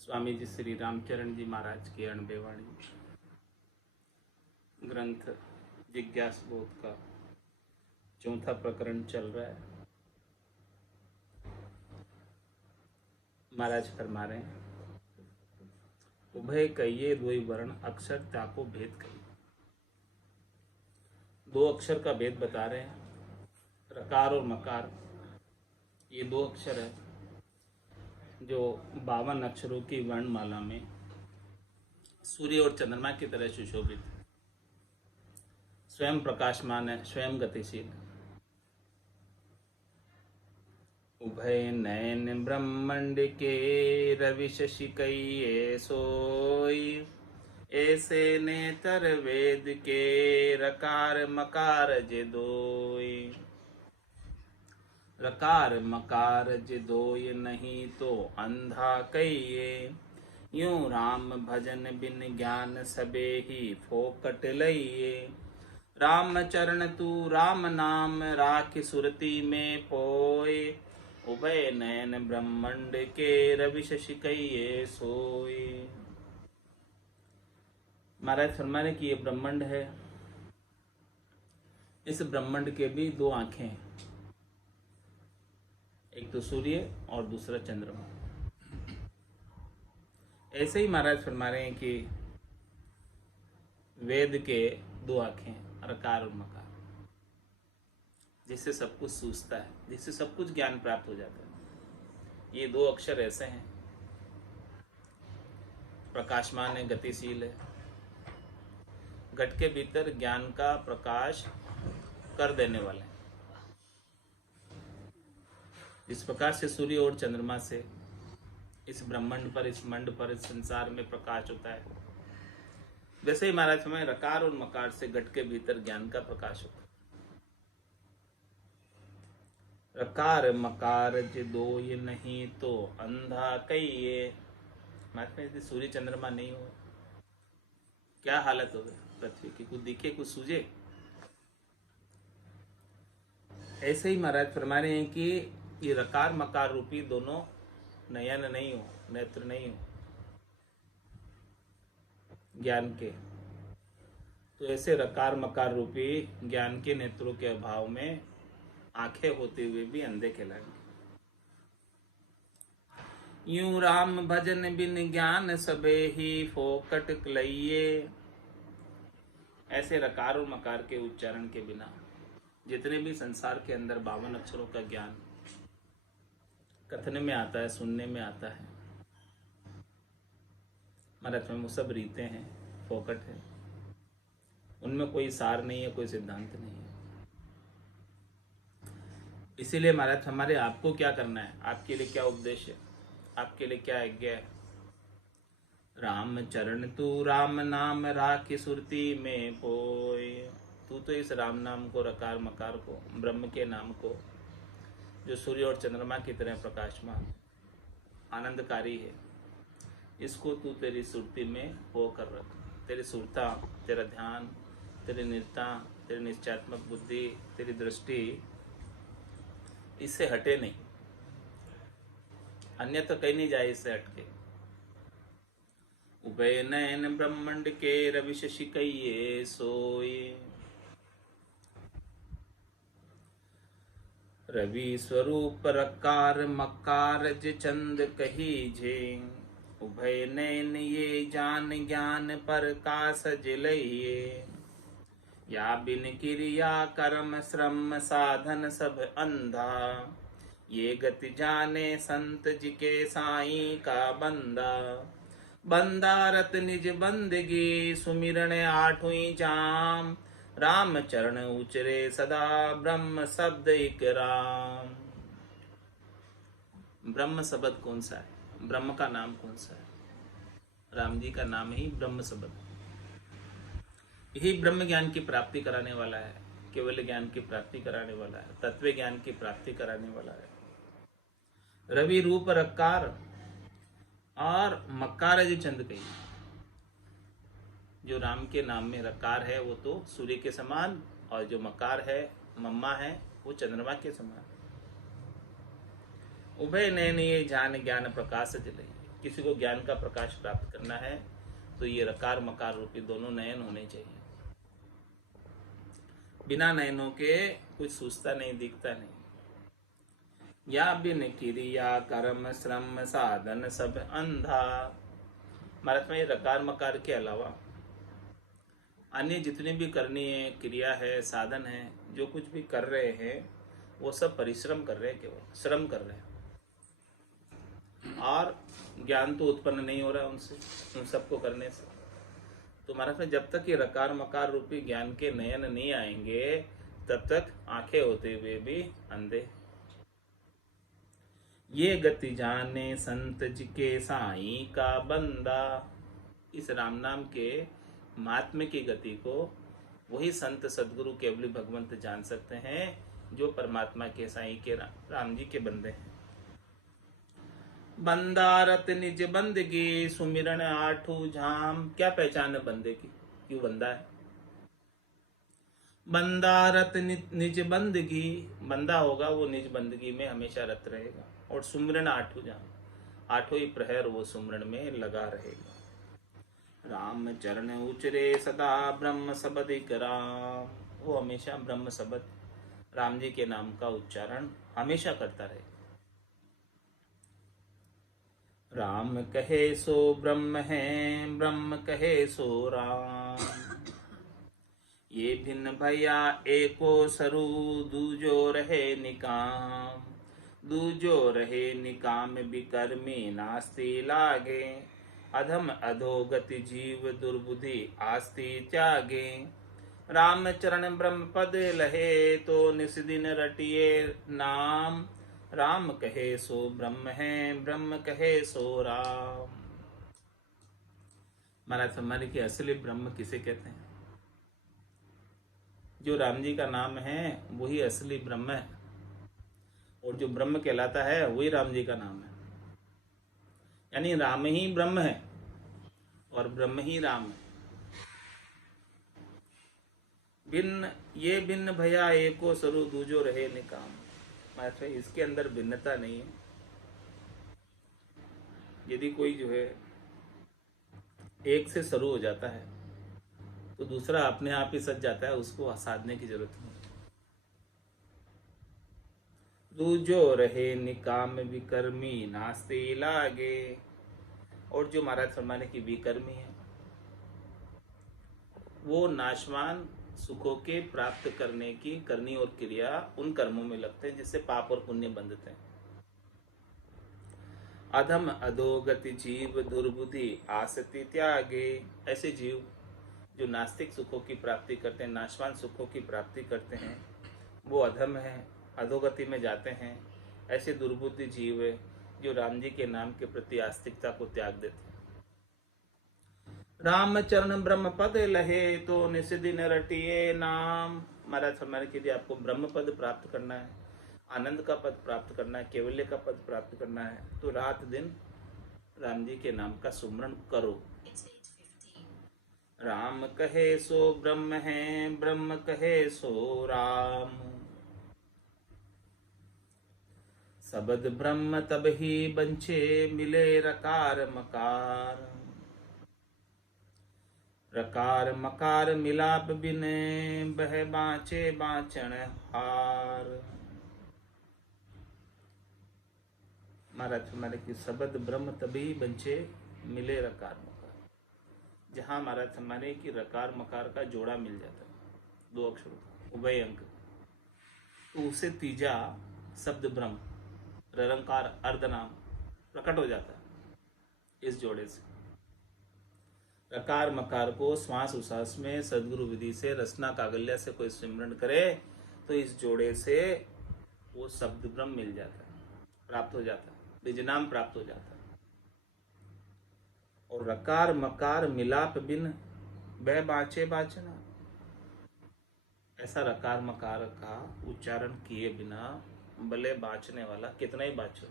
स्वामी जी श्री रामचरण जी महाराज की अणबे वाणी ग्रंथ जिज्ञास बोध का चौथा प्रकरण चल रहा है। महाराज फरमा रहे हैं, उभय कहिए दुई वर्ण अक्षर त्याको भेद कहिए। दो अक्षर का भेद बता रहे हैं, रकार और मकार। ये दो अक्षर है जो 52 अक्षरों की वर्णमाला में सूर्य और चंद्रमा की तरह सुशोभित है, स्वयं प्रकाशमान है, स्वयं गतिशील है। उभय नयन ब्रह्मांड के रवि शशि कहिए सोई, ऐसे नेतर वेद के रकार मकार जे दोई। रकार मकार जे दोय नहीं तो अंधा कहिए, यूं राम भजन बिन ज्ञान सबे ही फोकट लइए। राम चरण तू राम नाम राखि सुरती में पोए, उभय नयन ब्रह्मांड के रवि शशि कहिए सोए। महाराज फरमाने की ये ब्रह्मांड है, इस ब्रह्मांड के भी दो आंखें हैं, एक तो सूर्य और दूसरा चंद्रमा। ऐसे ही महाराज फरमा रहे हैं कि वेद के दो आंखें हैं, रकार और मकार, जिससे सब कुछ सूझता है, जिससे सब कुछ ज्ञान प्राप्त हो जाता है। ये दो अक्षर ऐसे हैं, प्रकाशमान है, गतिशील है, घट के भीतर ज्ञान का प्रकाश कर देने वाले हैं। इस प्रकार से सूर्य और चंद्रमा से इस ब्रह्मांड पर, इस मंड पर, इस संसार में प्रकाश होता है, वैसे ही महाराज हमें रकार और मकार से घट के भीतर ज्ञान का प्रकाश होता है। रकार मकार जे दो ये नहीं तो अंधा कहिए। महात्मा यदि सूर्य चंद्रमा नहीं हो क्या हालत हो पृथ्वी की, कुछ दिखे कुछ सूझे। ऐसे ही महाराज फरमा रहे हैं कि ये रकार मकार रूपी दोनों नयन नहीं हो, नेत्र नहीं हो ज्ञान के, तो ऐसे रकार मकार रूपी ज्ञान के नेत्रों के अभाव में आंखें होते हुए भी अंधे कहलाएंगे। यूं राम भजन बिन ज्ञान सबे ही फोकट लइए। ऐसे रकार और मकार के उच्चारण के बिना जितने भी संसार के अंदर 52 अक्षरों का ज्ञान कथन में आता है, सुनने में आता है, महाराज में वो सब रीते हैं, फोकट है, उनमें कोई सार नहीं है, कोई सिद्धांत नहीं है। इसीलिए महाराज हमारे आपको क्या करना है, आपके लिए क्या उपदेश है, आपके लिए क्या आज्ञा है। राम चरण तू राम नाम राखि सुरती में पोए। तू तो इस राम नाम को, रकार मकार को, ब्रह्म के नाम को, जो सूर्य और चंद्रमा की तरह प्रकाशमान आनंदकारी है, इसको तू तेरी सुरती में हो कर रख। तेरी सुरता, तेरा ध्यान, तेरी निरता, तेरी निश्चयात्मक बुद्धि, तेरी दृष्टि इससे हटे नहीं, अन्यथा कहीं नहीं जाए इससे हटके। उभय नयन ब्रह्मांड के रवि शशि कहिए सोए। रवि स्वरूप रकार मकार जे चंद कही जे, उभय नयन ये जान ज्ञान पर कास जिलइए। या बिन क्रिया कर्म श्रम साधन सब अंधा, ये गति जाने संत जी के साईं का बंदा। बंदा रत निज बंदगी सुमिरन आठवीं जाम, राम चरण उचरे सदा ब्रह्म शब्द एक राम। ब्रह्म शब्द कौन सा है, ब्रह्म का नाम कौन सा है? राम जी का नाम ही ब्रह्म शब्द, यही ब्रह्म ज्ञान की प्राप्ति कराने वाला है, केवल ज्ञान की प्राप्ति कराने वाला है, तत्व ज्ञान की प्राप्ति कराने वाला है। रवि रूप रकार और मकार जी चंद कही। जो राम के नाम में रकार है वो तो सूर्य के समान, और जो मकार है, मम्मा है, वो चंद्रमा के समान। उभय नयन ये जान ज्ञान प्रकाश जलई। किसी को ज्ञान का प्रकाश प्राप्त करना है तो ये रकार मकार रूपी दोनों नयन होने चाहिए। बिना नयनों के कुछ सूझता नहीं, दिखता नहीं। या बिन क्रिया कर्म श्रम साधन सब अंधा। भारत में रकार मकार के अलावा अन्य जितनी भी करनी है, क्रिया है, साधन है, जो कुछ भी कर रहे हैं वो सब परिश्रम कर रहे हैं, केवल श्रम कर रहे हैं, और ज्ञान तो उत्पन्न नहीं हो रहा उनसे, उन सबको करने से। तो महाराज में जब तक ये रकार मकार रूपी ज्ञान के नयन नहीं आएंगे तब तक आंखें होते हुए भी अंधे। ये गति जाने संत जी के साईं का बंदा। इस राम नाम के महात्म्य की गति को वही संत सदगुरु केवली भगवंत जान सकते हैं जो परमात्मा के साईं के राम जी के बंदे हैं। बंदारत निज बंदगी सुमिरन आठू झाम। क्या पहचान है बंदे की, क्यों बंदा है? बंदारत निज बंदगी, बंदा होगा वो निज बंदगी में हमेशा रत रहेगा। और सुमिरन आठू झाम, आठों ही प्रहर वो सुमिरन में लगा रहेगा। राम चरण उचरे सदा ब्रह्म शब्द राम। वो हमेशा ब्रह्म शब्द राम जी के नाम का उच्चारण हमेशा करता रहे। राम कहे सो ब्रह्म है, ब्रह्म कहे सो राम। ये भिन्न भैया एको सरू, दूजो रहे निकाम। दूजो रहे निकाम विकर्मी नास्ति लागे। अधम अधोगति जीव दुर्बुद्धि आस्ति त्यागे। राम चरण ब्रह्म पद लहे तो निस्दिन रटिए नाम। राम कहे सो ब्रह्म है, ब्रह्म कहे सो राम। महाराज हमारे की असली ब्रह्म किसे कहते हैं? जो राम जी का नाम है वही असली ब्रह्म है, और जो ब्रह्म कहलाता है वही राम जी का नाम है। यानी राम ही ब्रह्म है और ब्रह्म ही राम है। भिन्न भया एको स्वरू, दूजो रहे निकाम। मतलब इसके अंदर भिन्नता नहीं है। यदि कोई जो है एक से शुरू हो जाता है तो दूसरा अपने आप ही सज जाता है, उसको साधने की जरूरत नहीं। दूजो रहे निकाम विकर्मी नास्ति लागे। और जो महाराज फरमाने की विकर्मी है वो नाशवान सुखों के प्राप्त करने की करनी और क्रिया उन कर्मों में लगते हैं जिससे पाप और पुण्य बंधते हैं। अधम अधोगति जीव दुर्बुद्धि आसक्ति त्यागे। ऐसे जीव जो नास्तिक सुखों की प्राप्ति करते हैं, नाशवान सुखों की प्राप्ति करते हैं, वो अधम है, अधोगति में जाते हैं। ऐसे दुर्बुद्धि जीव है जो राम जी के नाम के प्रति आस्तिकता को त्याग देते हैं। राम चरण ब्रह्म पद लहे तो निस्दिन रटिए नाम। महाराज फरमाने के लिए आपको ब्रह्म पद प्राप्त करना है, आनंद का पद प्राप्त करना है, कैवल्य का पद प्राप्त करना है, तो रात दिन राम जी के नाम का सुमरण करो। राम कहे सो ब्रह्म है, ब्रह्म कहे सो राम। शब्द ब्रह्म तब ही बंचे मिले रकार मकार। रकार मकार मिलाप बिने बह बाँचे बाँचन हार। महाराज हमारे की शब्द ब्रह्म तभी बंचे मिले रकार मकार। जहां महाराज हमारे की रकार मकार का जोड़ा मिल जाता है, दो अक्षरों का उभय अंक, तो उसे तीजा शब्द ब्रह्म ररंकार अर्धनाम प्रकट हो जाता है। इस जोड़े से रकार मकार को श्वास उश्वास में सदगुरु विधि से रसना कागल्या से कोई सिमरन करे तो इस जोड़े से वो शब्द ब्रह्म मिल जाता है, प्राप्त हो जाता है, बीजनाम प्राप्त हो जाता है। और रकार मकार मिलाप बिन बह बाँचे बाँचना। ऐसा रकार मकार का उच्चारण किए बिना भले बाँचने वाला कितना ही बाँचो,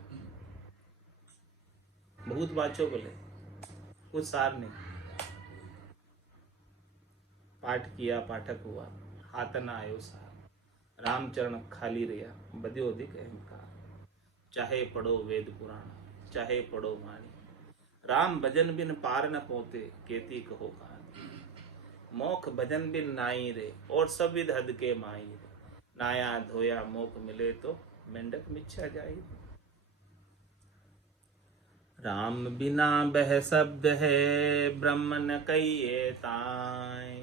बहुत बाँचो भले, कुछ सार नहीं। पाठ किया पाठक हुआ, हाथ न आयो सार। रामचरण खाली रहा बद्यो अधिक अहंकार। चाहे पढ़ो वेद पुराण, चाहे पढ़ो वाणी, राम भजन बिन पार न पोते, केती कहो कहानी। मोख भजन बिन नाई रे, और सब विध हद के माई रे। नाया धोया मोख मिले तो, मेंढक मिच्छा जाई। राम बिना बह शब्द है, ब्रह्म न कहिए ताय।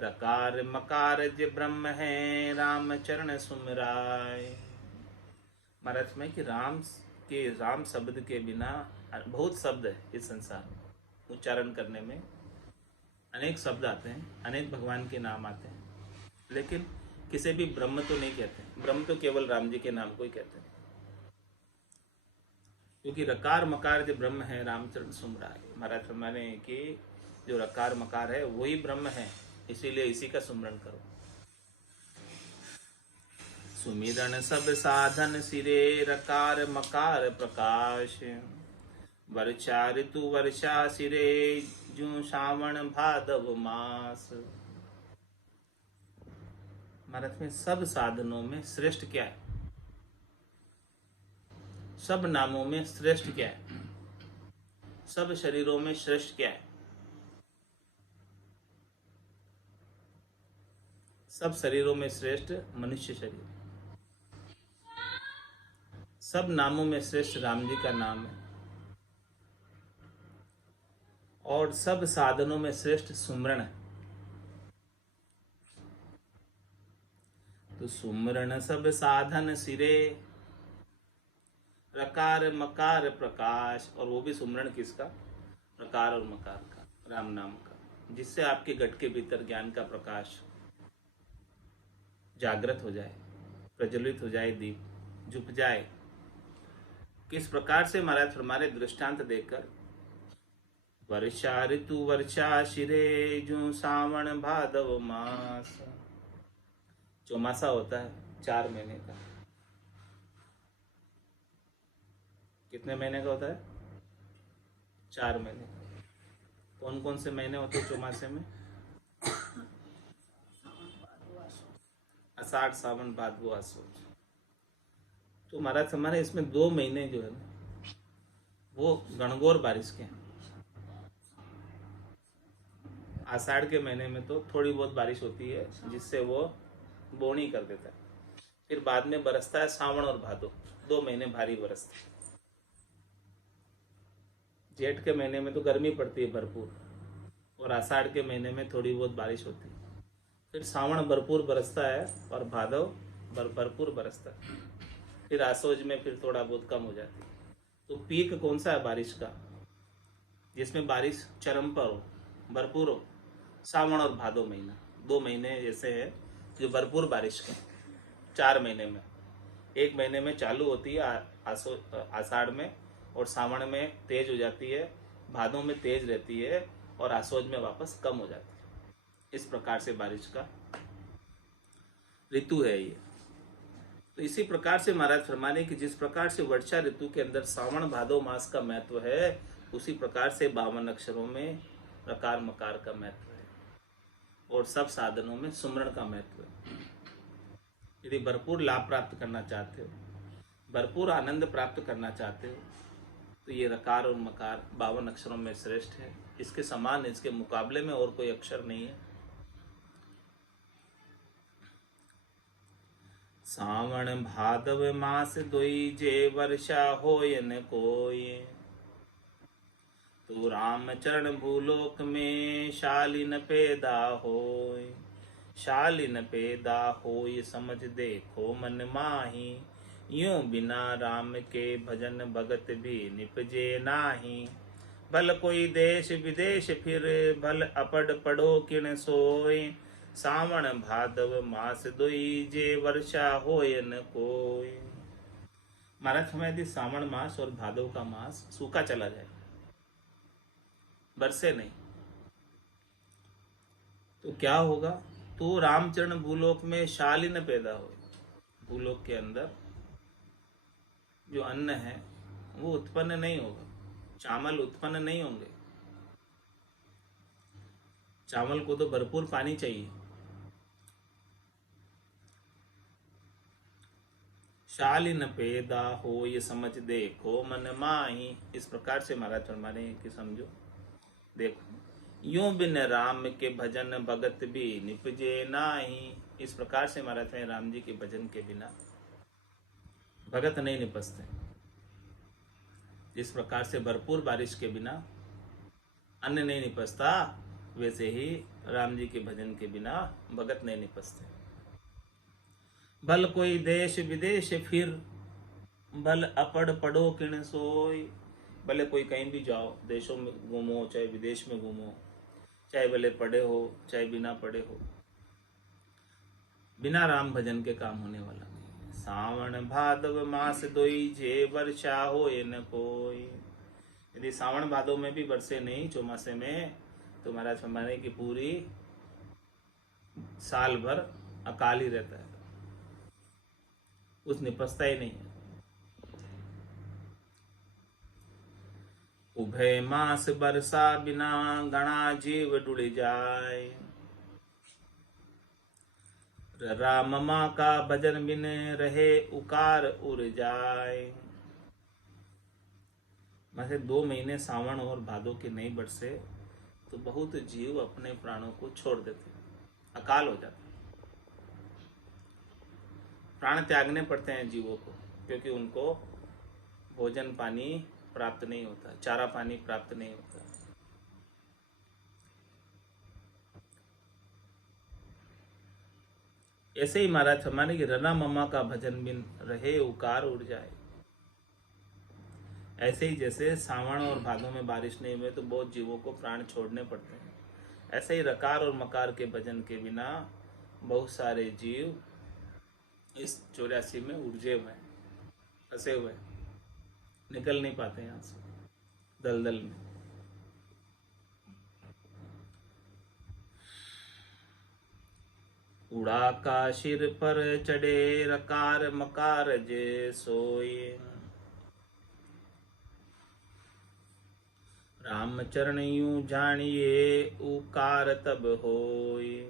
रकार मकार ज ब्रह्म है, राम चरण सुमराय। महाराज में कि राम शब्द के बिना बहुत शब्द है इस संसार में। उच्चारण करने में अनेक शब्द आते हैं, अनेक भगवान के नाम आते हैं, लेकिन किसी भी ब्रह्म तो नहीं कहते। ब्रह्म तो केवल राम जी के नाम को ही कहते हैं, क्योंकि रकार मकार जो ब्रह्म है, रामचरण सुमराय। महाराज फरमाने कि जो रकार मकार है वही ब्रह्म है, इसीलिए इसी का सुमरण करो। सुमिरन सब साधन सिरे, रकार मकार प्रकाश। वर्षा ऋतु वर्षा सिरे, जू श्रावण भादव मास। महाराज में सब साधनों में श्रेष्ठ क्या है? सब नामों में श्रेष्ठ क्या है? सब शरीरों में श्रेष्ठ क्या है? सब शरीरों में श्रेष्ठ मनुष्य शरीर। सब नामों में श्रेष्ठ राम जी का नाम है, और सब साधनों में श्रेष्ठ सुमरण है। तो सुमरण सब साधन सिरे, रकार मकार प्रकाश। और वो भी सुमरण किसका? रकार और मकार का, राम नाम का, जिससे आपके घट के भीतर ज्ञान का प्रकाश जागृत हो जाए, प्रज्वलित हो जाए, दीप झुक जाए। किस प्रकार से महाराज हमारे दृष्टांत देकर, वर्षा ऋतु वर्षा शिरे, जो सावन भादव मास। चौमासा होता है 4 महीने का। कितने महीने का होता है? 4 महीने का। कौन कौन से महीने होते हैं चौमासे में? आषाढ़ सावन भादव आसो। तो महाराज हमारे इसमें 2 महीने जो है ना, वो गणगौर बारिश के हैं। आषाढ़ के महीने में तो थोड़ी बहुत बारिश होती है, जिससे वो बोनी कर देता है। फिर बाद में बरसता है सावन और भादो, 2 महीने भारी बरसते हैं। जेठ के महीने में तो गर्मी पड़ती है भरपूर, और आषाढ़ के महीने में थोड़ी बहुत बारिश होती है। फिर सावन भरपूर बरसता है, और भादव भरपूर बरसता है। फिर आसोज में फिर थोड़ा बहुत कम हो जाती है। तो पीक कौन सा है बारिश का, जिसमें बारिश चरम पर हो, भरपूर हो? सावन और भादो महीना, 2 महीने ऐसे है जो भरपूर बारिश के। 4 महीने में, 1 महीने में चालू होती है आषाढ़ में, और सावन में तेज हो जाती है, भादों में तेज रहती है, और आसोज में वापस कम हो जाती है। इस प्रकार से बारिश का ऋतु है ये। तो इसी प्रकार से महाराज फरमाने कि जिस प्रकार से वर्षा ऋतु के अंदर सावन भादो मास का महत्व है, उसी प्रकार से 52 अक्षरों में रकार मकार का महत्व है, और सब साधनों में सुमरण का महत्व है। यदि भरपूर लाभ प्राप्त करना चाहते हो, भरपूर आनंद प्राप्त करना चाहते हो, तो ये रकार और मकार 52 अक्षरों में श्रेष्ठ है। इसके समान, इसके मुकाबले में और कोई अक्षर नहीं है। सावन भादव मास दोई, जे वर्षा होय न कोय। तू राम चरण भूलोक में, शालीन पैदा होय। शालीन पैदा होय, समझ देखो मन माही। यूं बिना राम के भजन, भगत भी निपजे नाही। भल कोई देश विदेश फिर, भल अपढ़ पढ़ो किण सोय। सावन भादव मास दोई, जे वर्षा होय न कोय। महाराज हमें यदि सावन मास और भादव का मास सूखा चला जाए, बरसे नहीं, तो क्या होगा? तो रामचरण भूलोक में शालीन पैदा हो। भूलोक के अंदर जो अन्न है वो उत्पन्न नहीं होगा, चावल उत्पन्न नहीं होंगे। चावल को तो भरपूर पानी चाहिए। शालीन पैदा हो ये समझ देखो मन माही। इस प्रकार से महाराज फरमा रहे हैं कि समझो, देखो यूं बिन राम के भजन भगत भी निपजे नाही। इस प्रकार से महाराज फरमा राम जी के भजन के बिना भगत नहीं निपजते। जिस प्रकार से भरपूर बारिश के बिना अन्न नहीं निपजता, वैसे ही राम जी के भजन के बिना भगत नहीं निपजते। भल कोई देश विदेश फिर, भल अपड़ पड़ो किण सोई। भले कोई कहीं भी जाओ, देशों में घूमो चाहे विदेश में घूमो, चाहे भले पढ़े हो चाहे बिना पढ़े हो, बिना राम भजन के काम होने वाला नहीं। सावन भादव मास दोई जे वर्षा हो न कोई। यदि सावन भादव में भी बरसे नहीं चौमासे में, तो महाराज फरमाने की पूरी साल भर अकाल ही रहता है, कुछ निपजता ही नहीं है। उभय मास बरसा बिना गणा जीव डुड़ जाए। राम माँ का भजन बिन रहे उकार उड़ जाए। वैसे 2 महीने सावन और भादो के नहीं बरसे तो बहुत जीव अपने प्राणों को छोड़ देते, अकाल हो जाता। प्राण त्यागने पड़ते हैं जीवों को, क्योंकि उनको भोजन पानी प्राप्त नहीं होता, चारा पानी प्राप्त नहीं होता। ऐसे ही महाराज फरमाने की रना मम्मा का भजन बिन रहे उकार उड़ जाए। ऐसे ही जैसे सावन और भादों में बारिश नहीं हुए तो बहुत जीवों को प्राण छोड़ने पड़ते हैं, ऐसे ही रकार और मकार के भजन के बिना बहुत सारे जीव इस 84 में उलझे हुए हैं, फंसे हुए, निकल नहीं पाते यहाँ से दलदल में। उड़ा का सिर पर चढ़े रकार मकार जे सोए। राम चरण यूं जानिए उकार तब होय।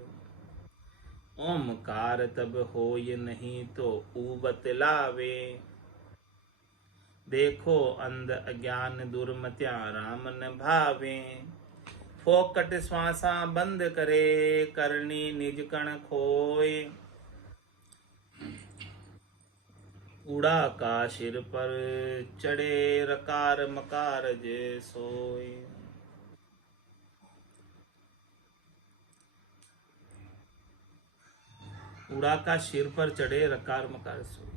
ओमकार तब होय नहीं तो ऊ बतलावे। देखो अंध अज्ञान दुर्मत्या राम न भावे। फोकट श्वासा बंद करे करनी निज कण खोए। उड़ा का सिर पर चढ़े रकार मकार जे सोए। उड़ा का सिर पर चढ़े रकार मकार सोए।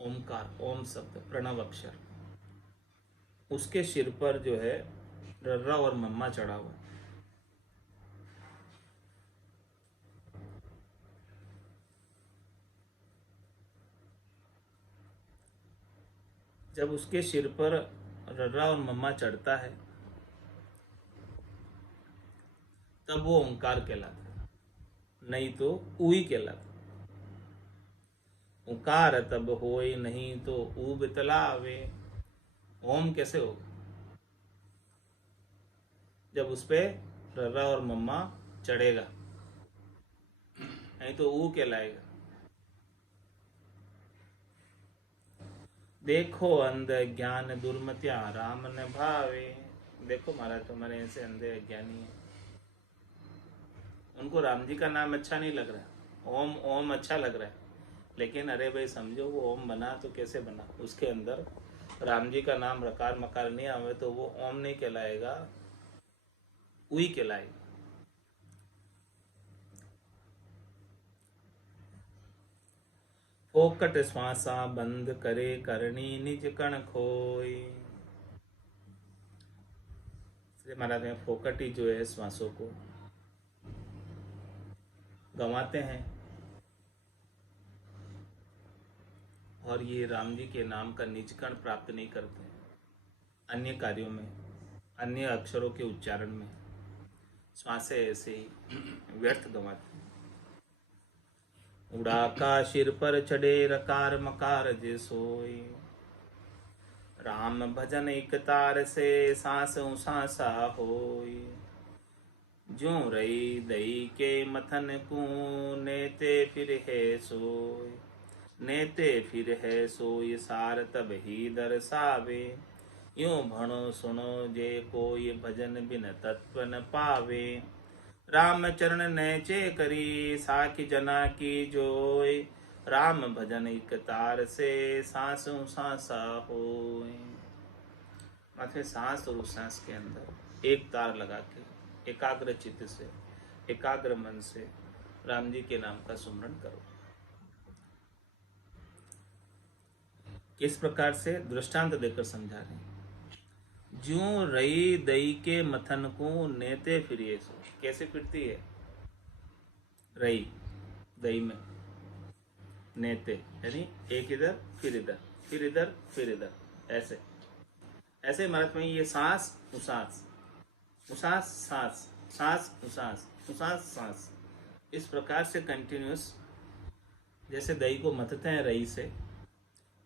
ओमकार, ओम शब्द प्रणव अक्षर, उसके सिर पर जो है रर्रा और मम्मा चढ़ा हुआ। जब उसके सिर पर रर्रा और मम्मा चढ़ता है तब वो ओंकार कहलाता है, नहीं तो ऊई कहलाता। ओंकार तब होए नहीं तो ऊ बितलावे। ओम कैसे होगा जब उस पे रर्रा और मम्मा चढ़ेगा, नहीं तो ऊ कहलाएगा। देखो अंध ज्ञान दुर्मत्या राम न भावे। देखो महाराज तुम्हारे ऐसे अंधे अज्ञानी है, उनको राम जी का नाम अच्छा नहीं लग रहा। ओम ओम अच्छा लग रहा है, लेकिन अरे भाई समझो वो ओम बना तो कैसे बना, उसके अंदर राम जी का नाम रकार मकार नहीं आवे तो वो ओम नहीं कहलाएगा, उई कहलाएगा। फोकट श्वासा बंद करे करनी निज कण खोई। महाराज में फोकट ही जो है श्वासों को गंवाते हैं, और ये राम जी के नाम का निजकण प्राप्त नहीं करते अन्य कार्यों में, अन्य अक्षरों के उच्चारण में श्वासें ऐसे ही व्यर्थ गंवाते हैं। उड़ा का सिर पर चढ़े रकार मकार जे सोई। राम भजन एक तार से सांस सांसा होई। ज्यों रही दही के मथन को, नेते फिर है सोय। नेते फिर है सोय सार तब ही दर्शावे। यूं भणो सुनो जे कोई भजन बिन तत्व न पावे। राम चरण नैचे करी साखी जना की जोय। राम भजन एक तार से सांसों सांसा होय। माथे सांस और उस सांस के अंदर एक तार लगा के एकाग्र चित्त से, एकाग्र मन से राम जी के नाम का सुमरण करो। किस प्रकार से? दृष्टांत देकर समझा रहे हैं। ज्यों रई दई के मथन को, नेते फिरिए सो। कैसे फिरती है रई दई में? नेते यानी एक इधर फिर इधर, फिर इधर फिर इधर, ऐसे ऐसे महाराज में ये सांस उसास, उसास सांस, सांस उसास, उसास सांस, इस प्रकार से कंटिन्यूस। जैसे दही को मथते हैं रई से,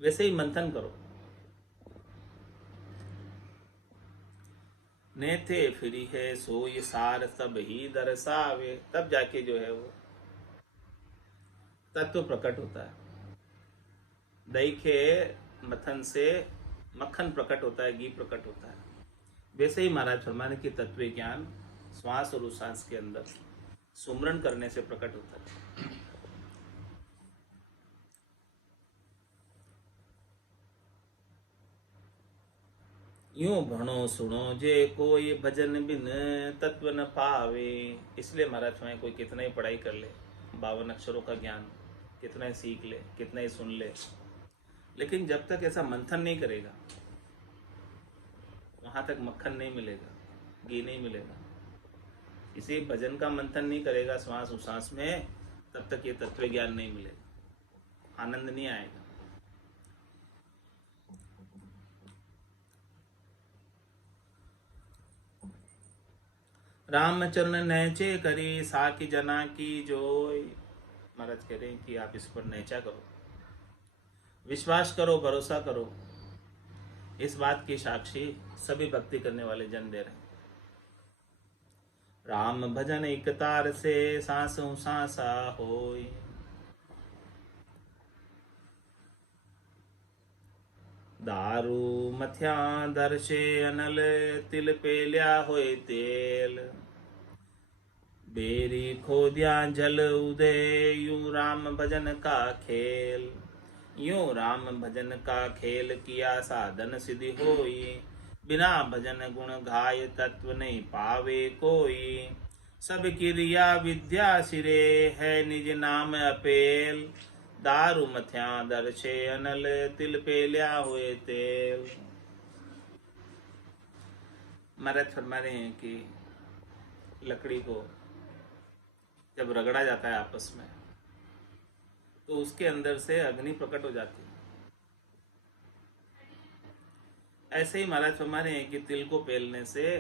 वैसे ही मंथन करो। नेते फिरी है सो ये सार सब ही दर्शावे। तब जाके जो है वो तत्व प्रकट होता है। दही के मथन से मक्खन प्रकट होता है, घी प्रकट होता है। वैसे ही महाराज फरमाने की तत्व ज्ञान श्वास और उच्छ्वास के अंदर सुमरण करने से प्रकट होता है। यूं भणो सुनो जे कोई भजन बिन तत्व न पावे। इसलिए महाराज स्वयं कोई कितना ही पढ़ाई कर ले, 52 अक्षरों का ज्ञान कितना ही सीख ले, कितना ही सुन ले, लेकिन जब तक ऐसा मंथन नहीं करेगा, वहां तक मक्खन नहीं मिलेगा, घी नहीं मिलेगा। इसी भजन का मंथन नहीं करेगा श्वास उच्छ्वास में, तब तक ये तत्व ज्ञान नहीं मिलेगा, आनंद नहीं आएगा। रामचरण नैचे करी साकी जना की जोय। महाराज कह रहे हैं कि आप इस पर नैचा करो, विश्वास करो, भरोसा करो। इस बात की साक्षी सभी भक्ति करने वाले जन दे रहे हैं। राम भजन एक तार से सांसों सांसा होय। दारू मथ्या दर्शे अनल, तिल पेल्या होए तेल। बेरी खोदिया जल उदय, यूं राम भजन का खेल। यूं राम भजन का खेल किया साधन सिद्धि होई। बिना भजन गुण गाय तत्व नहीं पावे कोई। सब क्रिया विद्या सिरे है निज नाम अपेल। दारू मथ्या दर्शे अनल, तिल पेल्या हुए तेल। महाराज फरमा रहे हैं कि लकड़ी को जब रगड़ा जाता है आपस में, तो उसके अंदर से अग्नि प्रकट हो जाती है। ऐसे ही महाराज फरमा रहे हैं कि तिल को पेलने से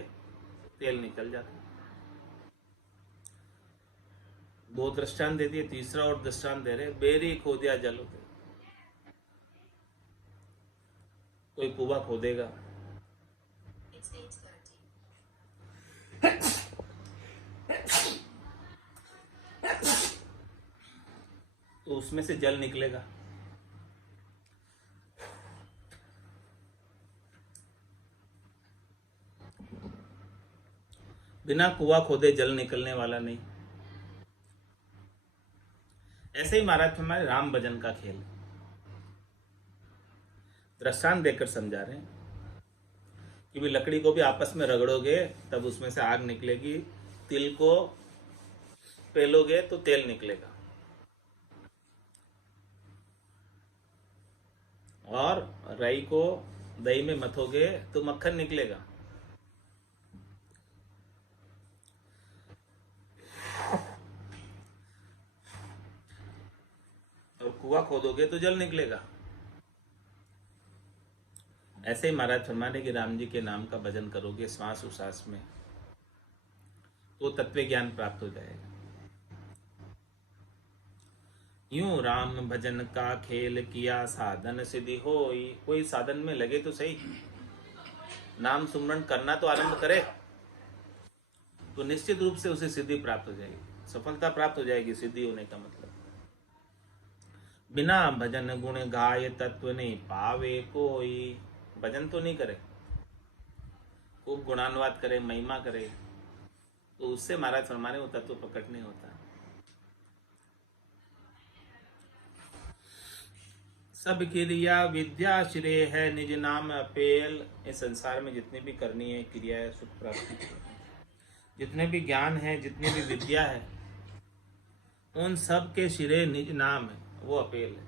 तेल निकल जाता है। दो दृष्टांत दे दिए, तीसरा और दृष्टांत दे रहे। बेरी खोदिया जल उदय। कोई कुआं खोदेगा, तो उसमें से जल निकलेगा। बिना कुआं खोदे जल निकलने वाला नहीं। ऐसे ही महाराज हमारे राम भजन का खेल दृष्टांत देकर समझा रहे हैं कि भी लकड़ी को भी आपस में रगड़ोगे तब उसमें से आग निकलेगी, तिल को पेलोगे तो तेल निकलेगा, और राई को दही में मथोगे तो मक्खन निकलेगा। और कुआं खोदोगे तो जल निकलेगा। ऐसे ही महाराज फरमाने कि राम जी के नाम का भजन करोगे श्वास उच्छ्वास में, तो तत्व ज्ञान प्राप्त हो जाएगा। यूं राम भजन का खेल किया साधन सिद्धि होई। कोई साधन में लगे तो सही, नाम सुमरण करना तो आरंभ करे, तो निश्चित रूप से उसे सिद्धि प्राप्त हो जाएगी, सफलता प्राप्त हो जाएगी। सिद्धि होने का मतलब बिना भजन गुण गाय तत्व नहीं पावे कोई। भजन तो नहीं करे, खूब गुणानुवाद करे, महिमा करे, तो उससे महाराज फरमाने वो तत्व प्रकट नहीं होता। सब क्रिया विद्या श्रेय है, निज नाम अपेल। इस संसार में जितनी भी करनी है क्रिया है, सुख प्राप्ति, जितने भी ज्ञान है, जितनी भी विद्या है, उन सब के श्रेय निज नाम है, वो अपेल है।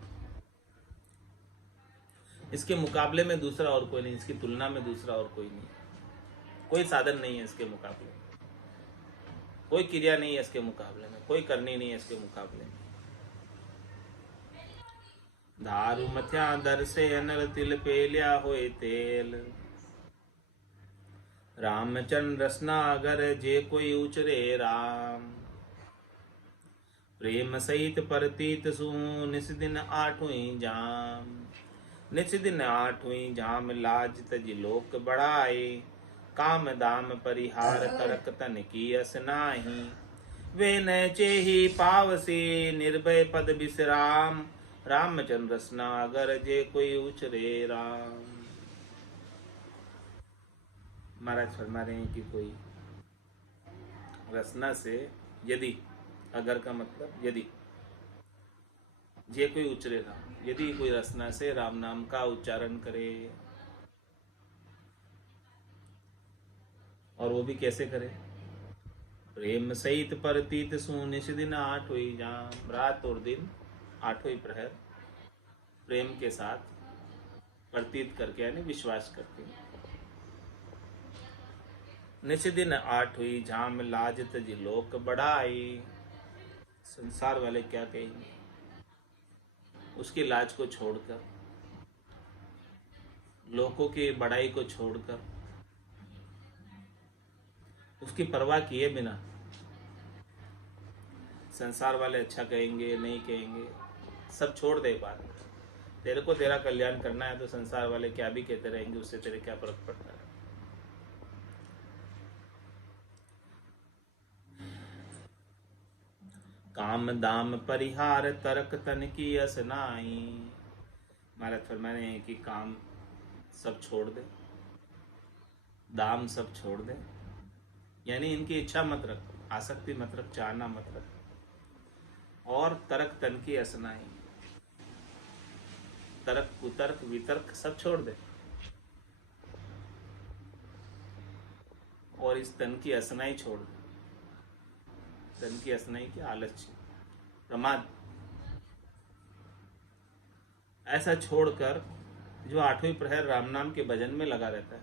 इसके मुकाबले में दूसरा और कोई नहीं, इसकी तुलना में दूसरा और कोई नहीं, कोई साधन नहीं है इसके मुकाबले में, कोई क्रिया नहीं है इसके मुकाबले में, कोई करनी नहीं है इसके मुकाबले में। दारू मथ्या दर से अनल तिल पेलिया होए तेल। रामचंद्र रसना अगर जे कोई उचरे राम। प्रेम सहित परतीत सु निस दिन आठवीं जाम। निस दिन आठवीं जाम लाज तज लोक बढ़ाए। काम दाम परिहार तरक तन की अस नाही। वे न चेहि पावसी निर्भय पद विश्राम। रामचंद्र रसना अगर जे कोई उचरे राम। महाराज फरमा रहे हैं कि कोई रसना से, यदि, अगर का मतलब यदि, जे कोई उचरे राम, यदि कोई रसना से राम नाम का उच्चारण करे, और वो भी कैसे करे? प्रेम सहित परतीत सु निस दिन आठवीं जाम। रात और दिन आठवीं प्रहर प्रेम के साथ प्रतीत करके, यानी विश्वास करके। निस दिन आठवीं जाम लाज तज लोक बढ़ाई। संसार वाले क्या कहेंगे, उसकी लाज को छोड़कर, लोगों की बड़ाई को छोड़कर, उसकी परवाह किए बिना, संसार वाले अच्छा कहेंगे नहीं कहेंगे, सब छोड़ दे बात। तेरे को तेरा कल्याण करना है तो संसार वाले क्या भी कहते रहेंगे, उससे तेरे क्या फर्क पड़ता है। काम दाम परिहार तरक तन की अस नाई। महाराज फरमाने हैं कि काम सब छोड़ दे, दाम सब छोड़ दे, यानी इनकी इच्छा मत रख, आसक्ति मत रख, चाहना मत रख, और तर्क तन की असनाई, तर्क कुतर्क वितर्क सब छोड़ दे, और इस तन की असनाई छोड़ दे। तन की असनाई की आलस्य, प्रमाद, ऐसा छोड़कर जो आठवीं प्रहर राम नाम के भजन में लगा रहता है।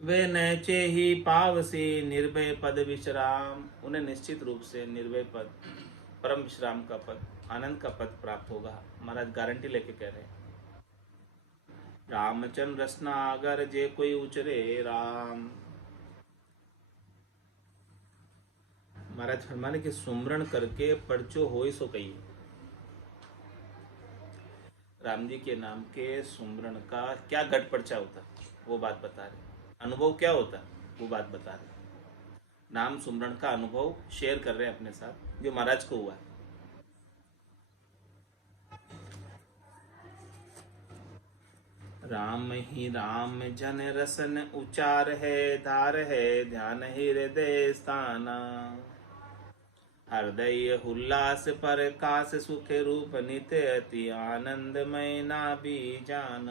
वे नैचे ही पावसी निर्भय पद विश्राम। उन्हें निश्चित रूप से निर्भय पद, परम विश्राम का पद, आनंद का पद प्राप्त होगा। महाराज गारंटी लेके कह रहे हैं। रामचंद्र रसना अगर जे कोई उचरे राम। महाराज फरमाने के सुमरण करके परचो होई सो कही। राम जी के नाम के सुमरण का क्या घट पर्चा होता, वो बात बता रहे। अनुभव क्या होता, वो बात बता रहे। नाम सुमरण का अनुभव शेयर कर रहे हैं अपने साथ, जो महाराज को हुआ है। राम ही राम जन रसन उचार है, धार है ध्यान हृदय स्थाना। हृदय उल्लास पर कास सुख रूप नित्य अति आनंदमय नाभि जान।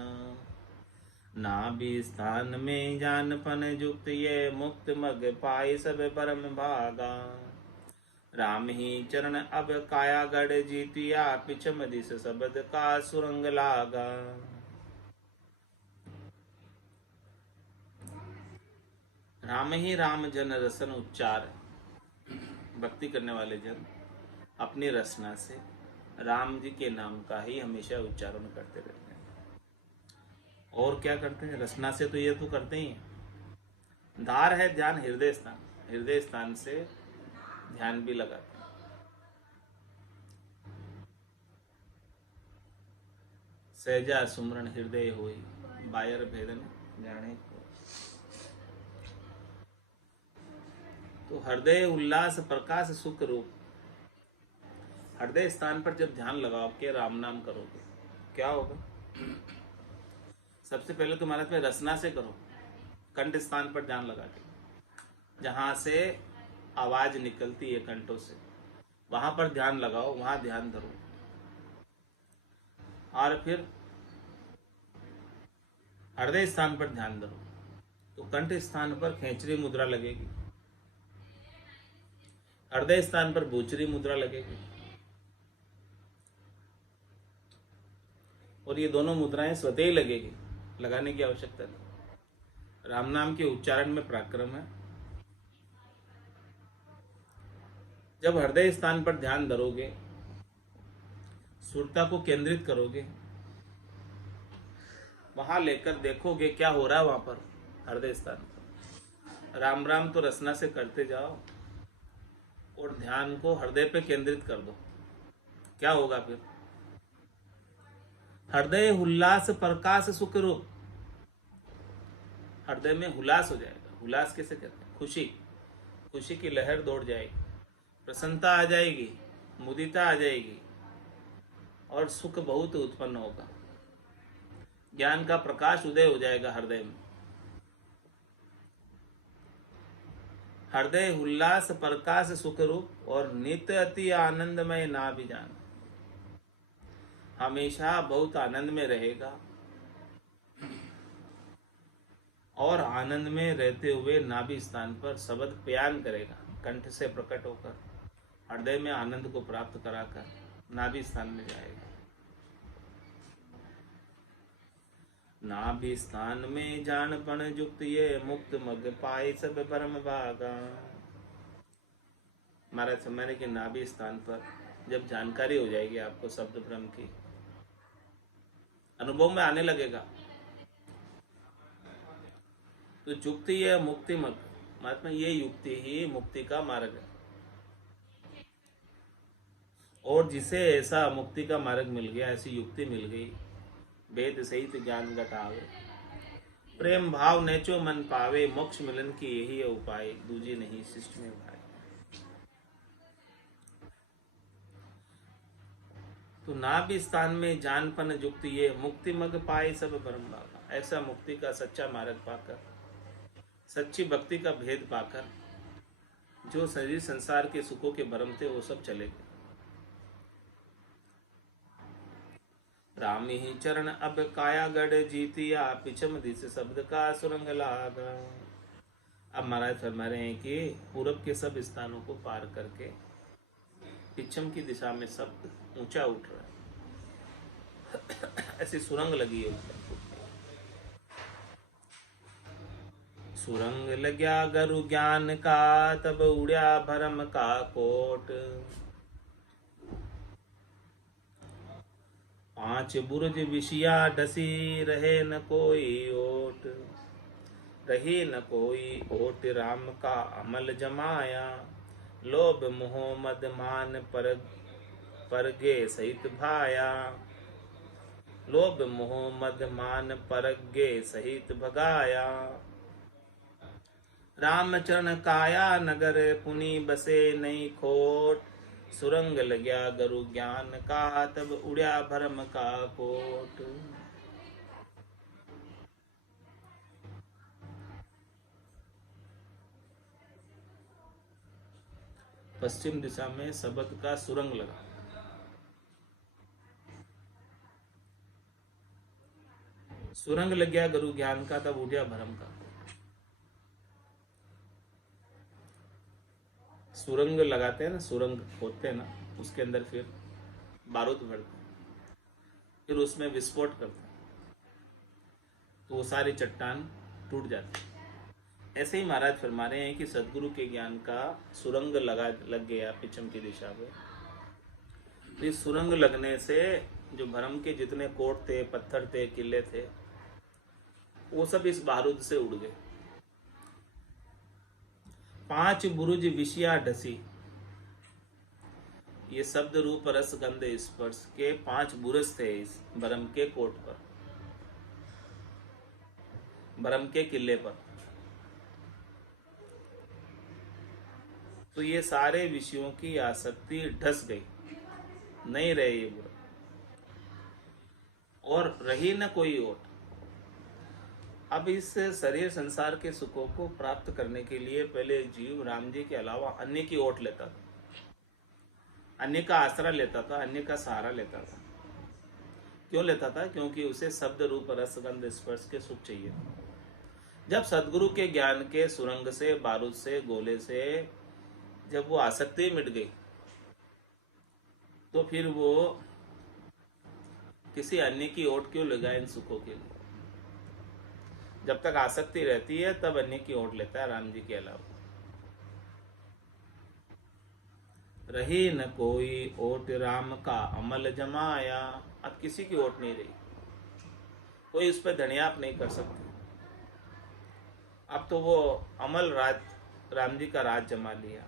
नाभि स्थान में जानपन युक्त ये मुक्त मग पाए सब परम भागा। राम ही चरण अब काया गढ़ जीतिया, पिछम दिस शब्द का सुरंग लागा। राम ही राम जन रसन उच्चार। भक्ति करने वाले जन अपनी रसना से राम जी के नाम का ही हमेशा उच्चारण करते रहते हैं। और क्या करते हैं? रसना से तो ये तो करते ही हैं। धार है ध्यान हृदय स्थान, हृदय स्थान से ध्यान भी लगाते हैं। सहजा सुमरण हृदय होई, बायर भेदन जाने को। तो हृदय उल्लास प्रकाश सुख रूप, हृदय स्थान पर जब ध्यान लगाओ के राम नाम करोगे, क्या होगा? सबसे पहले तो महाराज में रसना से करो, कंठ स्थान पर ध्यान लगा के, जहां से आवाज निकलती है कंठों से, वहां पर ध्यान लगाओ, वहां ध्यान धरो। और फिर हृदय स्थान पर ध्यान धरो, तो कंठ स्थान पर खेचरी मुद्रा लगेगी, हृदय स्थान पर भूचरी मुद्रा लगेगी। और ये दोनों मुद्राएं स्वतः ही लगेगी, लगाने की आवश्यकता नहीं। राम नाम के उच्चारण में पराक्रम है। जब हृदय स्थान पर ध्यान धरोगे, सुरता को केंद्रित करोगे, वहां लेकर देखोगे क्या हो रहा है वहां पर हृदय स्थान पर। राम राम तो रसना से करते जाओ और ध्यान को हृदय पे केंद्रित कर दो, क्या होगा फिर? हृदय उल्लास प्रकाश सुख रूप, हृदय में हुलास हो जाएगा। हुलास कैसे कहते हैं? खुशी, खुशी की लहर दौड़ जाएगी, प्रसन्नता आ जाएगी, मुदिता आ जाएगी और सुख बहुत उत्पन्न होगा। ज्ञान का प्रकाश उदय हो जाएगा हृदय में। हृदय उल्लास प्रकाश सुख रूप और नित्य अति आनंदमय ना भी जान, हमेशा बहुत आनंद में रहेगा और आनंद में रहते हुए नाभि स्थान पर शब्द प्यान करेगा, कंठ से प्रकट होकर हृदय में आनंद को प्राप्त कराकर नाभि स्थान में जाएगा। नाभि स्थान में जानपन युक्त ये मुक्त मग पाए सब परम भागा। महाराज समझने के नाभि स्थान पर जब जानकारी हो जाएगी आपको शब्द ब्रह्म की, अनुभव में आने लगेगा, तो युक्ति है मुक्ति मग, महात्मा ये युक्ति ही मुक्ति का मार्ग है। और जिसे ऐसा मुक्ति का मार्ग मिल गया, ऐसी युक्ति मिल गई, वेद सहित ज्ञान घटावे, प्रेम भाव नेचो मन पावे, मोक्ष मिलन की यही है उपाय, दूजी नहीं शिष्ट में भाई। तो नाभि स्थान में जानपन युक्त ये मुक्ति मग पाए सब ब्रह्म भागा। ऐसा मुक्ति का सच्चा मार्ग पाकर, सच्ची भक्ति का भेद पाकर, जो शरीर संसार के सुखों के भ्रम थे वो सब चले गए। राम ही चरण अब काया गढ़ जीतिया, पिछम दिस शब्द का सुरंग लागा। अब महाराज फरमा रहे हैं कि पूरब के सब स्थानों को पार करके पिछम की दिशा में शब्द ऊंचा उठ रहा है, ऐसी सुरंग लगी है ऊपर। सुरंग लग्या गुरु ज्ञान का, तब उड़या भरम का कोट। पांच बुर्ज विषया डसी, रहे न कोई ओट, रहे न कोई ओट राम का अमल जमाया। लोभ मोह मद मान परगे सहित भाया, लोभ मोह मद मान परगे सहित भगाया। रामचरण काया नगर, पुनि बसे नहीं खोट। सुरंग लग्या गुरु ज्ञान का, तब उड़या भरम का कोट। पश्चिम दिशा में शब्द का सुरंग लगा, सुरंग लग गया गुरु ज्ञान का, तब उड़या भरम का। सुरंग लगाते हैं ना, सुरंग खोदते हैं ना, उसके अंदर फिर बारूद भरते हैं, फिर उसमें विस्फोट करते हैं, तो वो सारी चट्टान टूट जाती है। ऐसे ही महाराज फरमा रहे हैं कि सदगुरु के ज्ञान का सुरंग लग गया पिछम की दिशा में। तो इस सुरंग लगने से जो भरम के जितने कोट थे, पत्थर थे, किले थे, वो सब इस बारूद से उड़ गए। पांच बुरुज विषया ढसी, ये शब्द रूप रस गंध स्पर्श के 5 बुरुज थे इस भरम के कोट पर, भरम के किले पर। तो ये सारे विषयों की आसक्ति ढस गई, नहीं रहे ये बुरा, और रही न कोई ओट। अब इस शरीर संसार के सुखों को प्राप्त करने के लिए पहले जीव राम जी के अलावा अन्य की ओट लेता था, अन्य का आसरा लेता था, अन्य का सहारा लेता था। क्यों लेता था? क्योंकि उसे शब्द रूप रस गंध स्पर्श के सुख चाहिए। जब सदगुरु के ज्ञान के सुरंग से, बारूद से, गोले से जब वो आसक्ति मिट गई, तो फिर वो किसी अन्य की ओट क्यों लगाए इन सुखों के लिए? जब तक आसक्ति रहती है तब अन्य की ओट लेता है राम जी के अलावा। रही न कोई ओट राम का अमल जमाया। अब किसी की ओट नहीं रही, कोई उस पर धनियाप नहीं कर सकते। अब तो वो अमल राज राम जी का राज जमा लिया।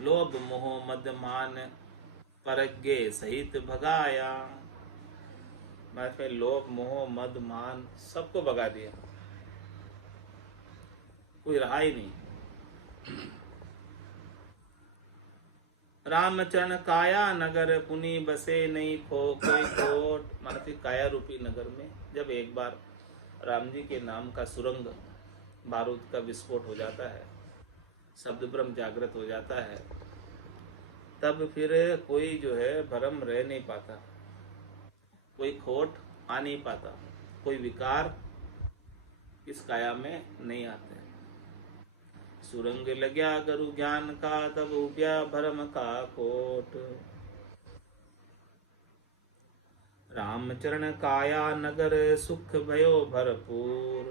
लोभ मोह मद मान परज्ञे सहित भगाया। मैं फिर लोभ मोह मद मान सबको भगा दिया, कोई रहा ही नहीं। रामचरण काया नगर पुनि बसे नहीं खो कोई खोट। मानसिक काया रूपी नगर में जब एक बार राम जी के नाम का सुरंग बारूद का विस्फोट हो जाता है, शब्द ब्रह्म जागृत हो जाता है, तब फिर कोई जो है भरम रह नहीं पाता, कोई खोट आ नहीं पाता, कोई विकार इस काया में नहीं आते। सुरंग लग्या गुरु ज्ञान का तब उब्या भरम का कोट। रामचरण काया नगर सुख भयो भरपूर।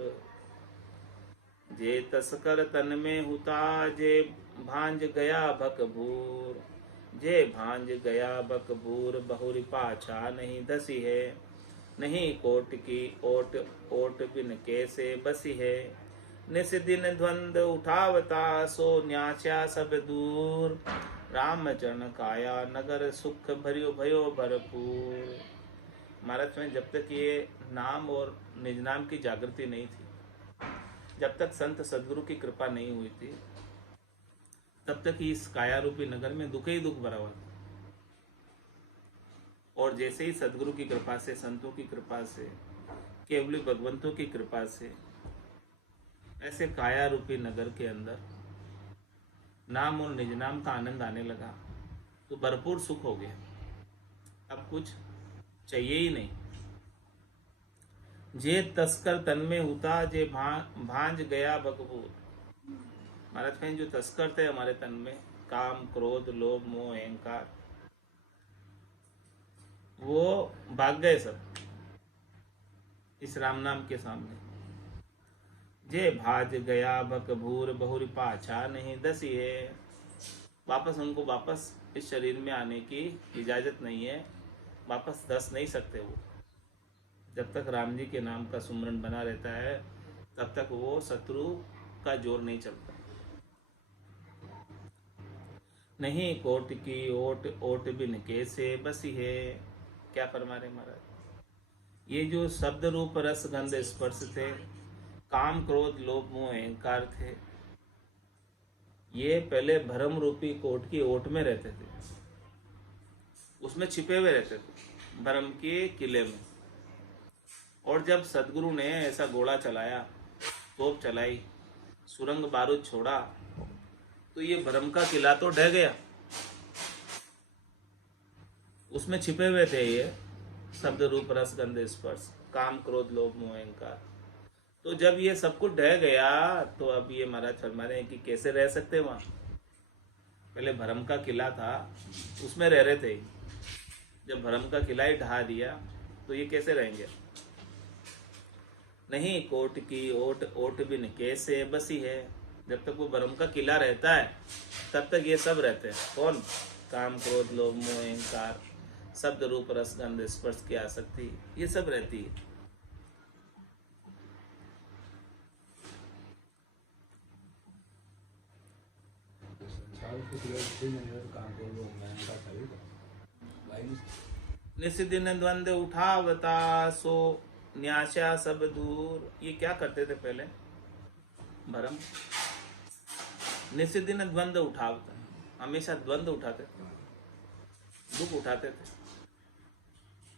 जे तस्कर तन में हुता जे भांज गया भकभूर। जे भांज गया बकबूर बहुरी पाछा नहीं धसी है। नहीं कोट की ओट ओट बिन कैसे बसी है। निस दिन द्वंद उठावता सो न्याचा सब दूर। रामचरण काया नगर सुख भरियो भयो भरपूर। महाराज में जब तक ये नाम और निज नाम की जागृति नहीं थी, जब तक संत सदगुरु की कृपा नहीं हुई थी, तब तक इस काया रूपी नगर में दुख ही दुख भरा हुआ था। और जैसे ही सदगुरु की कृपा से, संतों की कृपा से, केवली भगवंतों की कृपा से ऐसे काया रूपी नगर के अंदर नाम और निज नाम का आनंद आने लगा, तो भरपूर सुख हो गया। अब कुछ चाहिए ही नहीं। जे तस्कर तन में हुता जे भांज गया भकबूर। महाराज कहें जो तस्कर थे हमारे तन में, काम क्रोध लोभ मोह अहंकार, वो भाग गए सब इस राम नाम के सामने। जे भाज गया भकभूर बहुरी पाछा नहीं दसी है। वापस उनको वापस इस शरीर में आने की इजाजत नहीं है, वापस धस नहीं सकते वो। जब तक राम जी के नाम का सुमरन बना रहता है तब तक वो शत्रु का जोर नहीं चलता। नहीं कोट की ओट ओट बिन कैसे बसी है। क्या फरमा रहे महाराज? ये जो शब्द रूप रस गंध स्पर्श थे, काम क्रोध लोभ मोह अहंकार थे, ये पहले भरम रूपी कोट की ओट में रहते थे, उसमें छिपे हुए रहते थे, भरम के किले में। और जब सदगुरु ने ऐसा गोला चलाया, तोप चलाई, सुरंग बारूद छोड़ा, तो ये भरम का किला तो ढह गया। उसमें छिपे हुए थे ये शब्द रूप रस गंध स्पर्श, काम क्रोध लोभ मोह अहंकार। तो जब ये सब कुछ ढह गया तो अब ये महाराज फरमा रहे हैं कि कैसे रह सकते वहां। पहले भरम का किला था, उसमें रह रहे थे, जब भरम का किला ही ढहा दिया तो ये कैसे रहेंगे? नहीं कोट की ओट ओट बिन कैसे बसी है। जब तक वो भरम का किला रहता है तब तक ये सब रहते हैं। कौन? काम क्रोध लोभ मोह अहंकार, शब्द रूप रस गंध स्पर्श की आसक्ति, ये सब रहती है। निस्दिन द्वंद उठावता सो न्यासा सब दूर। ये क्या करते थे पहले? भरम निश्चित दिन द्वंद उठावता, हमेशा द्वंद उठाते थे, दुख उठाते थे,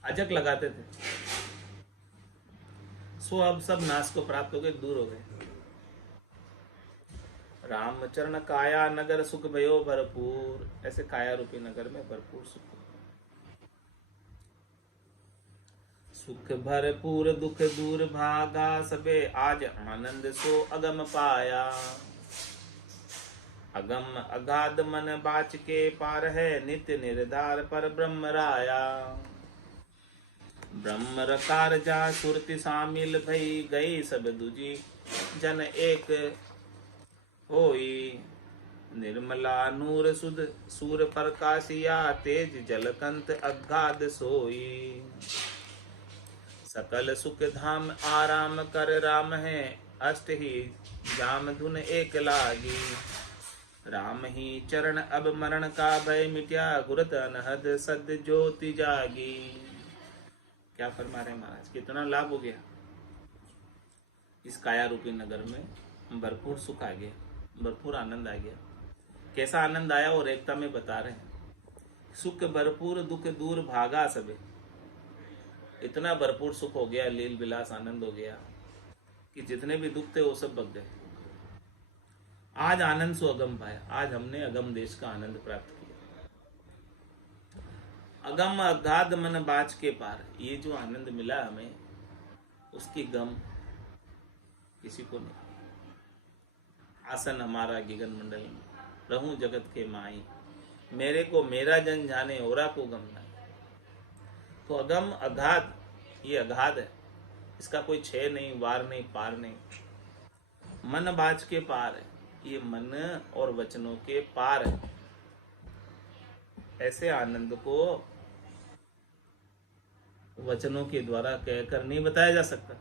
अजक लगाते थे। सो अब सब नाश को प्राप्त हो गए, दूर हो गए। रामचरण काया नगर सुख भयो भरपूर, ऐसे काया रूपी नगर में भरपूर सुख, सुख भरपूर दुख दूर भागा, सबे आज आनंद सो अगम पाया। अगम अगाध मन बाच के पार है, नित्य निर्धार पर ब्रह्म राया। ब्रह्म रकार जा सुरति शामिल भई, गई सब दूजी जन एक होई। निर्मला नूर सुध सूर प्रकाशिया, तेज जलकंत अगाध सोई। सकल सुख धाम आराम कर राम है, अष्ट ही जाम धुन एक लागी। राम ही चरण अब मरण का भय मिट्या, गुरत अनहद सद ज्योति जागी। क्या फरमा रहे महाराज, कितना लाभ हो गया। इस काया रूपी नगर में भरपूर सुख आ गया, भरपूर आनंद आ गया। कैसा आनंद आया और एकता में बता रहे हैं। सुख भरपूर दुख दूर भागा सबे, इतना भरपूर सुख हो गया, लील विलास आनंद हो गया कि जितने भी दुख थे वो सब भग गए। आज आनंद सो अगम पाया, आज हमने अगम देश का आनंद प्राप्त किया। अगम अगाध मन बाच के पार, ये जो आनंद मिला हमें, उसकी गम किसी को नहीं। आसन हमारा गिगन मंडल में, रहूं जगत के माई, मेरे को मेरा जन जाने ओरा को गम नहीं। तो अगम अगाध, ये अगाध है, इसका कोई छह नहीं, वार नहीं, पार नहीं। मन बाच के पार है, ये मन और वचनों के पार है। ऐसे आनंद को वचनों के द्वारा कहकर नहीं बताया जा सकता।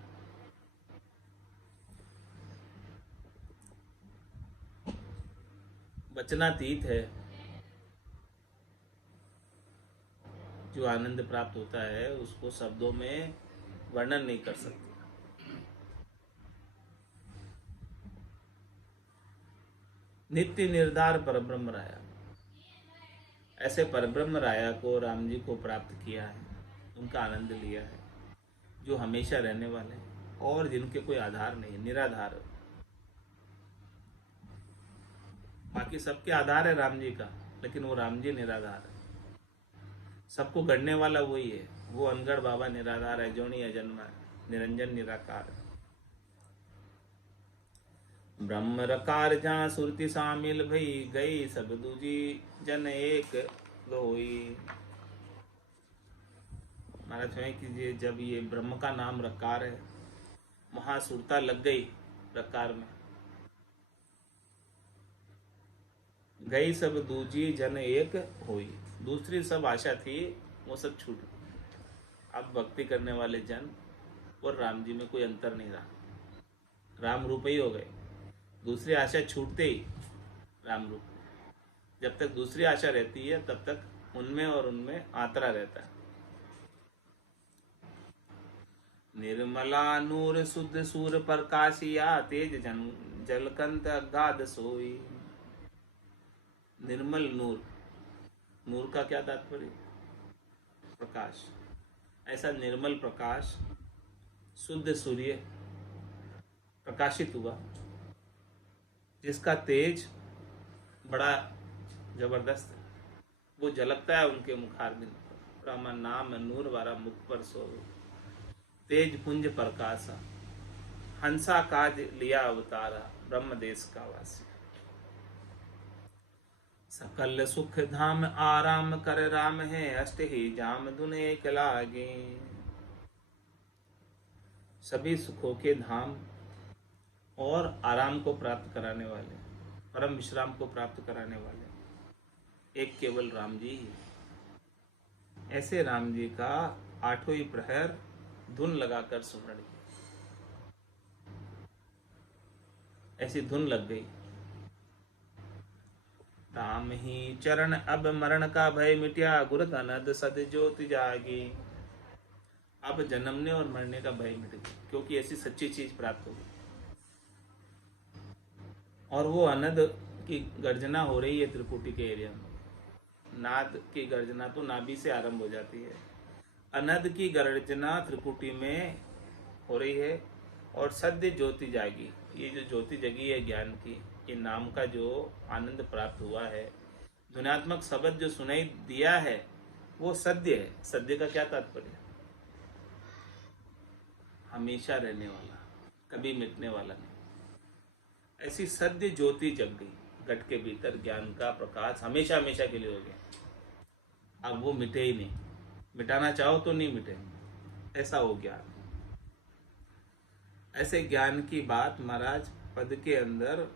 वचनातीत है जो आनंद प्राप्त होता है, उसको शब्दों में वर्णन नहीं कर सकते। नित्य निर्धार परब्रह्म राया, ऐसे परब्रह्म राया को राम जी को प्राप्त किया है, उनका आनंद लिया है, जो हमेशा रहने वाले हैं और जिनके कोई आधार नहीं, निराधार। बाकी सबके आधार है राम जी का, लेकिन वो राम जी निराधार है। सबको गढ़ने वाला वही है, वो अनगढ़ बाबा निराधार है, जोनी अजन्मा है, निरंजन निराकार है। ब्रह्म रकार जहाँ सुरति शामिल भई, गई सब दूजी जन एक लोई। महाराज स्वयं कीजिए, जब ये ब्रह्म का नाम रकार है, वहां सुरता लग गई रकार में, गई सब दूजी जन एक होई। दूसरी सब आशा थी वो सब छूट गई। अब भक्ति करने वाले जन और राम जी में कोई अंतर नहीं रहा, राम रूप ही हो गए। दूसरी आशा छूटते ही राम रूप। जब तक दूसरी आशा रहती है तब तक उनमें और उनमें आतरा रहता है। निर्मला नूर शुद्ध सूर प्रकाशिया, तेज जलकंत अगाध सोई। निर्मल नूर, नूर का क्या तात्पर्य? प्रकाश। ऐसा निर्मल प्रकाश, शुद्ध सूर्य प्रकाशित हुआ, जिसका तेज बड़ा जबरदस्त है। वो झलकता है उनके मुखारबिंद पर, रामा नाम नूर वारा मुख पर सोवे। तेज पुंज प्रकाशा, हंसा काज लिया अवतारा, ब्रह्म देश का वासी। सकल सुख धाम आराम कर राम है, अष्ट ही जाम धुन एक लागे। सभी सुखों के धाम और आराम को प्राप्त कराने वाले, परम विश्राम को प्राप्त कराने वाले एक केवल राम जी ही। ऐसे राम जी का आठों ही प्रहर धुन लगाकर सुमरण किया। ऐसी धुन लग गई। राम ही चरण अब मरण का भय मिट्या, गुरु अनहद सद ज्योति जागी। अब जन्मने और मरने का भय मिट गया, क्योंकि ऐसी सच्ची चीज प्राप्त हो गई। और वो अनद की गर्जना हो रही है त्रिकुटी के एरिया में। नाद की गर्जना तो नाभि से आरंभ हो जाती है, अनद की गर्जना त्रिकुटी में हो रही है। और सद्य ज्योति जागी, ये जो ज्योति जगी है ज्ञान की, ये नाम का जो आनंद प्राप्त हुआ है, ध्वन्यात्मक शब्द जो सुनाई दिया है वो सद्य है। सद्य का क्या तात्पर्य? हमेशा रहने वाला, कभी मिटने वाला नहीं। ऐसी सद्य ज्योति जग गई घट के भीतर, ज्ञान का प्रकाश हमेशा हमेशा के लिए हो गया। अब वो मिटे ही नहीं, मिटाना चाहो तो नहीं मिटेंगे, ऐसा हो गया। ऐसे ज्ञान की बात महाराज पद के अंदर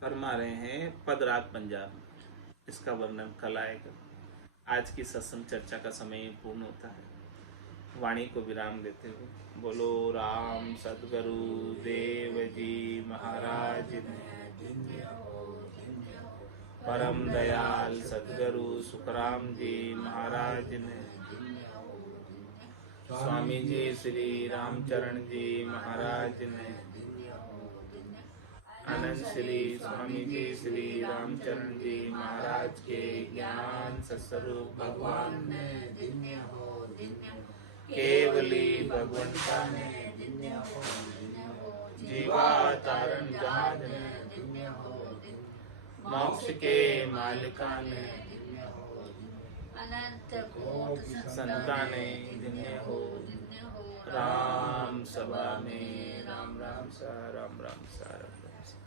फरमा रहे हैं, पद राग पंजाब में। इसका वर्णन कल आएगा। आज की सत्संग चर्चा का समय पूर्ण होता है। वाणी को विराम देते हुए बोलो राम सद्गुरु देव जी महाराज ने, परम दयाल सद्गुरु सुखराम जी महाराज ने, स्वामी जी श्री रामचरण जी महाराज ने, अनंत श्री स्वामी जी श्री रामचरण जी महाराज के ज्ञान सत्स्वरूप भगवान ने, केवली भगवंता ने, जीवा तारण जहाज ने, मोक्ष के मालिका ने, अनंत कोटि संताने धन्य हो। राम सभा में राम राम सा राम राम सा राम राम सा।